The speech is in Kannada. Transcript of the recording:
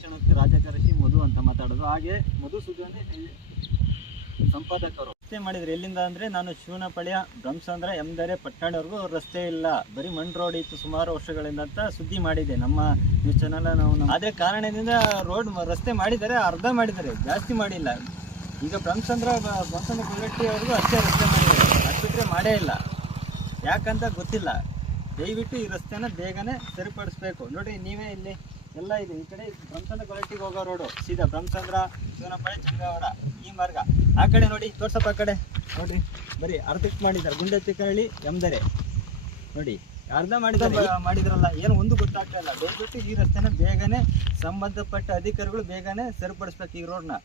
ರಕ್ಷಣಾರ್ಥಿ ರಾಜಕಾರಶಿ ಮಧು ಅಂತ ಮಾತಾಡೋದು. ಹಾಗೆ ಮಧುಸೂದನ್ ಸಂಪಾದಕರು ರಸ್ತೆ ಮಾಡಿದ್ರು. ಎಲ್ಲಿಂದ ಅಂದರೆ ನಾನು ಶಿವನಪಾಳ್ಯ ಬ್ರಹ್ಮಸಂದ್ರ ಎಮ್ದರೆ ಪಟ್ಟಣವರೆಗೂ ರಸ್ತೆ ಇಲ್ಲ, ಬರೀ ಮಣ್ಣು ರೋಡ್ ಇತ್ತು ಸುಮಾರು ವರ್ಷಗಳಿಂದ ಅಂತ ಸುದ್ದಿ ಮಾಡಿದೆ ನಮ್ಮ ನ್ಯೂಸ್ ಚಾನಲ್. ನಾವು ಆದರೆ ಕಾರಣದಿಂದ ರಸ್ತೆ ಮಾಡಿದ್ದಾರೆ, ಅರ್ಧ ಮಾಡಿದ್ದಾರೆ, ಜಾಸ್ತಿ ಮಾಡಿಲ್ಲ. ಈಗ ಬ್ರಹ್ಮಸಂದ್ರ ಗುಳ್ಳಟ್ಟಿ ಅವ್ರಿಗೂ ಅಷ್ಟೇ ರಸ್ತೆ ಮಾಡಿದ್ದಾರೆ, ಅದು ಬಿಟ್ಟರೆ ಮಾಡೇ ಇಲ್ಲ. ಯಾಕಂತ ಗೊತ್ತಿಲ್ಲ. ದಯವಿಟ್ಟು ಈ ರಸ್ತೆನ ಬೇಗನೆ ಸರಿಪಡಿಸ್ಬೇಕು. ನೋಡಿ ನೀವೇ ಇಲ್ಲಿ ಎಲ್ಲ ಇದೆ. ಈ ಕಡೆ ಬ್ರಹ್ಮಸಂದ್ರ ಗುಳ್ಳಟ್ಟಿಗೆ ಹೋಗೋ ರೋಡು ಸೀದಾ ಬ್ರಹ್ಮಸಂದ್ರ ಶಿವನಪಾಳ್ಯ ಚಂಗಾವರ ಈ ಮಾರ್ಗ. ಆ ಕಡೆ ನೋಡಿ, ತೋರ್ಸಪ್ಪ ಆ ಕಡೆ ನೋಡ್ರಿ, ಬರೀ ಅರ್ಧಕ್ಕೆ ಮಾಡಿದ್ದಾರೆ. ಗುಂಡೆತ್ತಿಕಹಳ್ಳಿ ಎಮ್ದರೆ ನೋಡಿ ಅರ್ಧ ಮಾಡಿದ್ರಲ್ಲ, ಏನು ಒಂದು ಗೊತ್ತಾಗ್ತಾ ಇಲ್ಲ. ದಯವಿಟ್ಟು ಈ ರಸ್ತೆನ ಬೇಗನೆ ಸಂಬಂಧಪಟ್ಟ ಅಧಿಕಾರಿಗಳು ಬೇಗನೆ ಸರಿಪಡಿಸ್ಬೇಕು ಈ ರೋಡ್ನ.